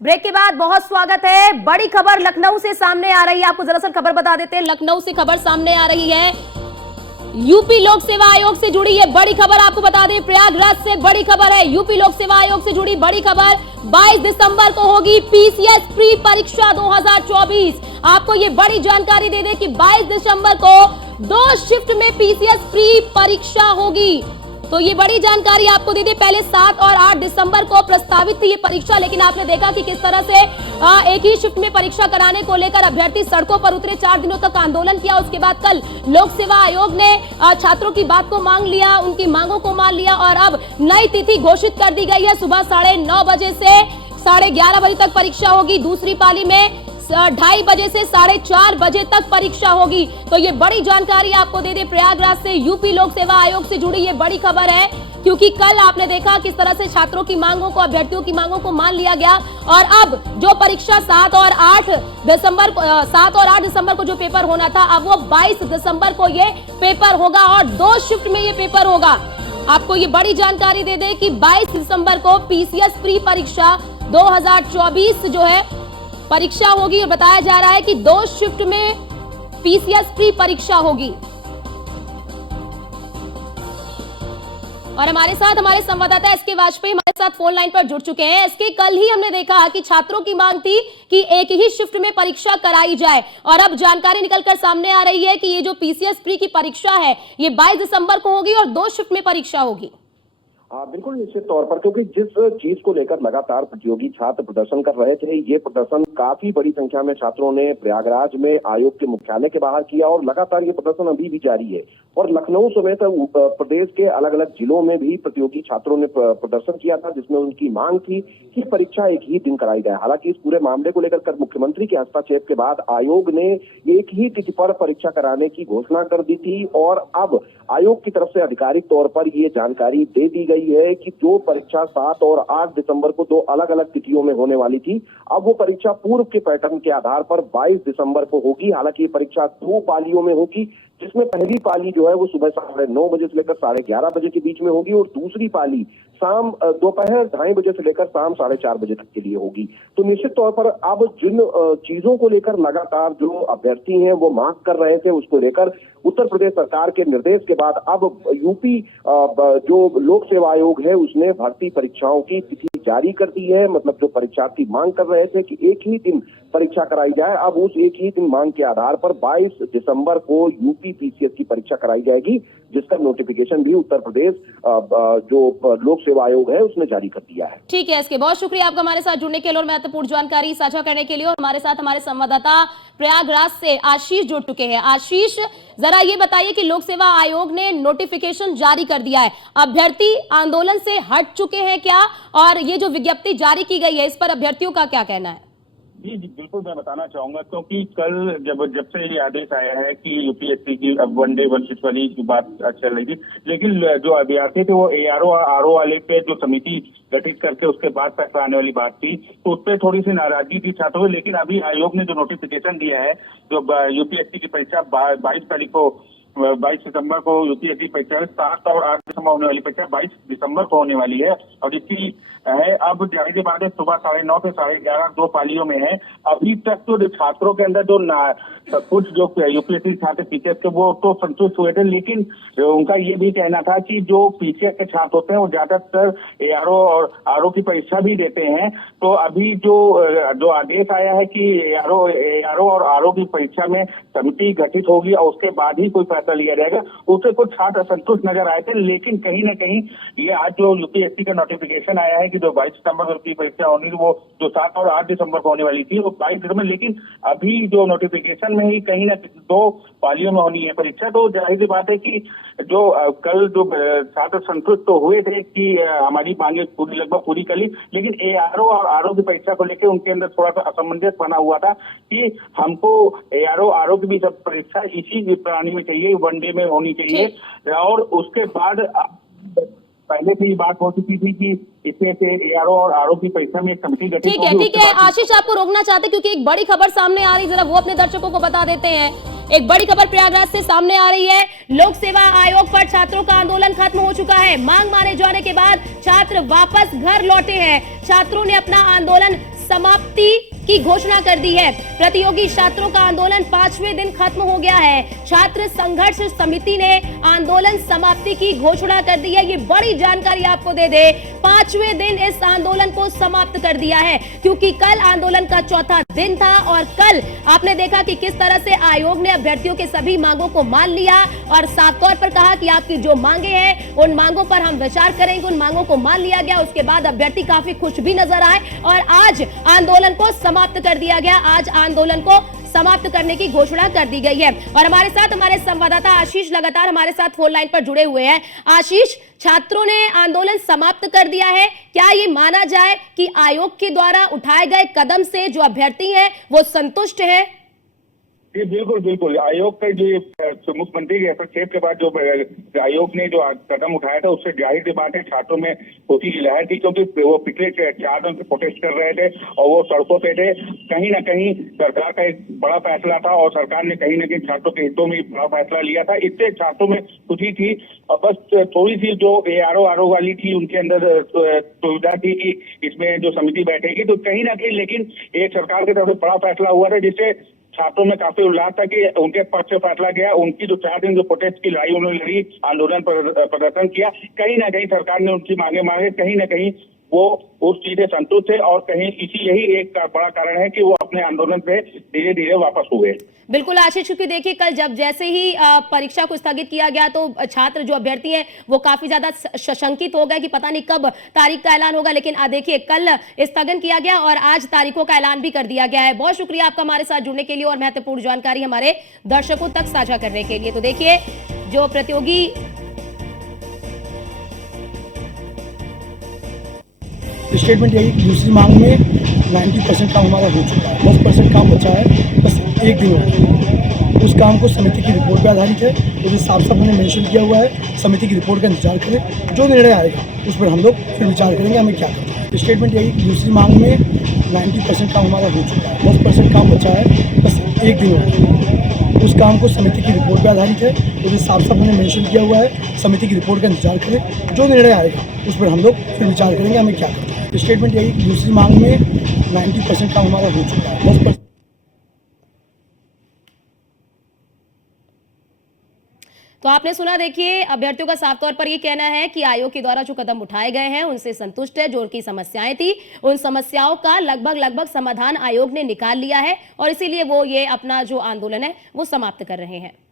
Break के बाद बहुत स्वागत है। बड़ी खबर लखनऊ से सामने आ रही है, आपको दरअसल खबर बता देते हैं। लखनऊ से खबर सामने आ रही है, यूपी लोक सेवा आयोग से जुड़ी ये बड़ी खबर आपको बता दें। प्रयागराज से बड़ी खबर है, यूपी लोक सेवा आयोग से जुड़ी बड़ी खबर। 22 दिसंबर को होगी पीसीएस प्री परीक्षा 2024। आपको ये बड़ी जानकारी दे दें कि 22 दिसंबर को 2 शिफ्ट में पीसीएस प्री परीक्षा होगी। तो ये बड़ी जानकारी आपको दे दी। पहले 7 और 8 दिसंबर को प्रस्तावित थी ये परीक्षा, लेकिन आपने देखा कि किस तरह से एक ही शिफ्ट में परीक्षा कराने को लेकर अभ्यर्थी सड़कों पर उतरे, 4 दिनों तक आंदोलन किया। उसके बाद कल लोक सेवा आयोग ने छात्रों की बात को मान लिया, उनकी मांगों को मान लिया और अब नई तिथि घोषित कर दी गई है। सुबह 9:30 बजे से 11:30 बजे तक परीक्षा होगी। दूसरी पाली में 2:30 बजे से 4:30 बजे तक परीक्षा होगी। तो ये बड़ी जानकारी आपको दे दे, प्रयागराज से यूपी लोक सेवा आयोग से जुड़ी ये बड़ी खबर है, क्योंकि कल आपने देखा किस तरह से छात्रों की मांगों को, अभ्यर्थियों की मांगों को मान लिया गया। और अब जो परीक्षा 7 और 8 दिसंबर को जो पेपर होना था, अब वो 22 दिसंबर को ये पेपर होगा और 2 शिफ्ट में ये पेपर होगा। आपको ये बड़ी जानकारी दे दे कि 22 दिसंबर को पीसीएस प्री परीक्षा 2024 जो है परीक्षा होगी और बताया जा रहा है कि 2 शिफ्ट में पीसीएस प्री परीक्षा होगी। और हमारे साथ हमारे संवाददाता एसके वाजपेयी हमारे साथ फोन लाइन पर जुड़ चुके हैं। एसके, कल ही हमने देखा कि छात्रों की मांग थी कि एक ही शिफ्ट में परीक्षा कराई जाए और अब जानकारी निकलकर सामने आ रही है कि ये जो पीसीएस प्री की परीक्षा है ये 22 दिसंबर को होगी और 2 शिफ्ट में परीक्षा होगी। बिल्कुल निश्चित तौर पर, क्योंकि जिस चीज को लेकर लगातार प्रतियोगी छात्र प्रदर्शन कर रहे थे, ये प्रदर्शन काफी बड़ी संख्या में छात्रों ने प्रयागराज में आयोग के मुख्यालय के बाहर किया और लगातार ये प्रदर्शन अभी भी जारी है। और लखनऊ समेत प्रदेश के अलग अलग जिलों में भी प्रतियोगी छात्रों ने प्रदर्शन किया था, जिसमें उनकी मांग थी कि परीक्षा एक ही दिन कराई जाए। हालांकि इस पूरे मामले को लेकर मुख्यमंत्री के हस्तक्षेप के बाद आयोग ने एक ही तिथि पर परीक्षा कराने की घोषणा कर दी थी और अब आयोग की तरफ से आधिकारिक तौर पर ये जानकारी दे दी गई है कि जो परीक्षा 7 और 8 दिसंबर को 2 अलग अलग तिथियों में होने वाली थी, अब वो परीक्षा पूर्व के पैटर्न के आधार पर 22 दिसंबर को होगी। हालांकि ये परीक्षा 2 पालियों में होगी, जिसमें पहली पाली जो है वो सुबह 9:30 बजे से लेकर 11:30 बजे के बीच में होगी और दूसरी पाली दोपहर 2:30 बजे से लेकर शाम 4:30 बजे तक के लिए होगी। तो निश्चित तौर पर अब जिन चीजों को लेकर लगातार जो अभ्यर्थी हैं वो मांग कर रहे थे, उसको लेकर उत्तर प्रदेश सरकार के निर्देश के बाद अब यूपी जो लोक सेवा आयोग है उसने भर्ती परीक्षाओं की तिथि जारी कर दी है। मतलब जो परीक्षार्थी मांग कर रहे थे कि एक ही दिन परीक्षा कराई जाए, अब उस एक ही दिन मांग के आधार पर 22 दिसंबर को यूपी पीसीएस की परीक्षा कराई जाएगी, जिसका नोटिफिकेशन भी उत्तर प्रदेश जो लोक सेवा आयोग है उसने जारी कर दिया है। ठीक है, इसके बहुत शुक्रिया आपका हमारे साथ जुड़ने के लिए और महत्वपूर्ण जानकारी साझा करने के लिए। और हमारे साथ हमारे संवाददाता प्रयागराज से आशीष जुड़ चुके हैं। आशीष, जरा ये बताइए कि लोक सेवा आयोग ने नोटिफिकेशन जारी कर दिया है, अभ्यर्थी आंदोलन से हट चुके हैं क्या, और ये जो विज्ञप्ति जारी की गई है इस पर अभ्यर्थियों का क्या कहना है? जी बिल्कुल, मैं बताना चाहूंगा, क्योंकि कल जब से ये आदेश आया है कि यूपीएससी की अब 1 डे 1 शिफ्ट वाली की बात चल रही थी, लेकिन जो अभ्यर्थी थे वो एआरओ आरओ वाले पे जो समिति गठित करके उसके बाद फैसला आने वाली बात थी, तो उस पर थोड़ी सी नाराजगी थी छात्रों में। लेकिन अभी आयोग ने जो नोटिफिकेशन दिया है, जो यूपीएससी की परीक्षा 22 दिसंबर को यूपीएससी परीक्षा 7 और 8 दिसंबर होने वाली परीक्षा 22 दिसंबर को होने वाली है और इसकी है अब जाहिर सी बात है सुबह 9:30 से 11:30 2 पालियों में है। अभी तक तो छात्रों के अंदर जो कुछ जो यूपीएससी छात्र पीसीएस के वो तो संतुष्ट हुए थे, लेकिन उनका ये भी कहना था कि जो पीसीएस के छात्र होते हैं वो ज्यादातर एआरओ और आरओ की परीक्षा भी देते हैं। तो अभी जो आदेश आया है कि एआरओ और आरओ की परीक्षा में समिति गठित होगी और उसके बाद ही कोई फैसला लिया जाएगा, उससे कुछ छात्र असंतुष्ट नजर आए थे। लेकिन कहीं ना कहीं ये आज जो यूपीएससी का नोटिफिकेशन आया है कि जो 22 सितंबर की परीक्षा होनी, वो जो 7 और 8 दिसंबर को होने वाली थी वो 22 दिसंबर, लेकिन अभी जो नोटिफिकेशन में ही कहीं ना 2 पालियों में होनी है परीक्षा। तो जाहिर सी बात है कि जो कल जो छात्र संतुष्ट तो हुए थे कि हमारी मांगे लगभग पूरी कर ली, लेकिन एआरओ और आरओ की परीक्षा को लेकर उनके अंदर थोड़ा सा असमंजस बना हुआ था कि हमको एआरओ आरओ की भी सब परीक्षा इसी प्रणाली में चाहिए, 1 डे में होनी चाहिए। और उसके बाद पहले से ये बात हो चुकी थी कि इसमें से एआरओ और आरओ की परीक्षा में एक समिति गठित होगी। ठीक है आशीष, आपको रोकना चाहते क्योंकि एक बड़ी खबर सामने आ रही है, जरा वो अपने दर्शकों को बता देते हैं। एक बड़ी खबर प्रयागराज से सामने आ रही है, लोक सेवा आयोग पर छात्रों का आंदोलन खत्म हो चुका है। मांग माने जाने के बाद छात्र वापस घर लौटे हैं। छात्रों ने अपना आंदोलन समाप्ति की घोषणा कर दी है। प्रतियोगी छात्रों का आंदोलन 5वें दिन खत्म हो गया है। छात्र संघर्ष समिति ने आंदोलन समाप्ति की घोषणा कर दी है। ये बड़ी जानकारी आपको दे दे, 5वें दिन इस आंदोलन को समाप्त कर दिया है, क्योंकि कल आंदोलन का चौथा दिन था और कल आपने देखा कि किस तरह से आयोग ने अभ्यर्थियों के सभी मांगों को मान लिया और साफ तौर पर कहा कि आपकी जो मांगे हैं उन मांगों पर हम विचार करेंगे। उन मांगों को मान लिया गया। उसके बाद अभ्यर्थी काफी खुश भी नजर आए और आज आंदोलन को समाप्त कर दिया गया। आज आंदोलन को समाप्त करने की घोषणा कर दी गई है। और हमारे साथ हमारे संवाददाता आशीष लगातार हमारे साथ फोन लाइन पर जुड़े हुए हैं। आशीष, छात्रों ने आंदोलन समाप्त कर दिया है, क्या ये माना जाए कि आयोग के द्वारा उठाए गए कदम से जो अभ्यर्थी हैं वो संतुष्ट हैं? जी बिल्कुल बिल्कुल। आयोग का जो मुख्यमंत्री के हस्तक्षेप के बाद जो आयोग ने जो कदम उठाया था उससे जाहिर सी बात है छात्रों में खुशी की लहर थी, क्योंकि वो पिछले 4 दिन से प्रोटेस्ट कर रहे थे और वो सड़कों पे थे। कहीं ना कहीं सरकार का एक बड़ा फैसला था और सरकार ने कहीं ना कहीं छात्रों के हितों में बड़ा फैसला लिया था। इससे छात्रों में खुशी थी और बस थोड़ी सी जो ARO वाली थी उनके अंदर सुविधा थी कि इसमें जो समिति बैठेगी, तो कहीं ना कहीं लेकिन एक सरकार की तरफ से बड़ा फैसला हुआ था जिससे छात्रों में काफी उल्लास था कि उनके पक्ष से फैसला गया। उनकी जो 4 दिन जो प्रोटेस्ट की लड़ाई उन्होंने लड़ी, आंदोलन प्रदर्शन किया, कहीं ना कहीं सरकार ने उनकी मांगे, कहीं ना कहीं वो उस चीज से संतुष्ट है और कहीं यही एक बड़ा कारण है कि वो अपने आंदोलन से धीरे धीरे वापस हुए। बिल्कुल आशीष, क्योंकि देखिए कल जब जैसे ही परीक्षा को स्थगित किया गया तो छात्र जो अभ्यर्थी हैं वो काफी ज्यादा शंकित हो गए कि पता नहीं कब तारीख का ऐलान होगा, लेकिन देखिए कल स्थगन किया गया और आज तारीखों का ऐलान भी कर दिया गया है। बहुत शुक्रिया आपका हमारे साथ जुड़ने के लिए और महत्वपूर्ण जानकारी हमारे दर्शकों तक साझा करने के लिए। तो देखिए जो प्रतियोगी स्टेटमेंट यही कि दूसरी मांग में 90% काम हमारा हो चुका है, 10% काम बचा है, बस एक दिन हो गया। उस काम को समिति की रिपोर्ट पर आधारित है, तो ये साफ साफ मैंने मेंशन किया हुआ है। समिति की रिपोर्ट का इंतजार करें, जो निर्णय आएगा उस पर हम लोग फिर विचार करेंगे हमें क्या करना है। स्टेटमेंट यही कि दूसरी मांग में 90% काम हमारा हो चुका है, 10% काम बचा है, बस एक दिन हो गया। उस काम को समिति की रिपोर्ट पर आधारित है, तो ये साफ साफ मैंने मेंशन किया हुआ है। समिति की रिपोर्ट का इंतजार करें, जो निर्णय आएगा उस पर हम लोग फिर विचार करेंगे हमें क्या करना है। स्टेटमेंट यही कि दूसरी मांग में 90% काम हमारा हो चुका है, 10%। तो आपने सुना, देखिए अभ्यर्थियों का साफ तौर पर यह कहना है कि आयोग के द्वारा जो कदम उठाए गए हैं उनसे संतुष्ट है। जो उनकी समस्याएं थी उन समस्याओं का लगभग समाधान आयोग ने निकाल लिया है और इसीलिए वो ये अपना जो आंदोलन है वो समाप्त कर रहे हैं।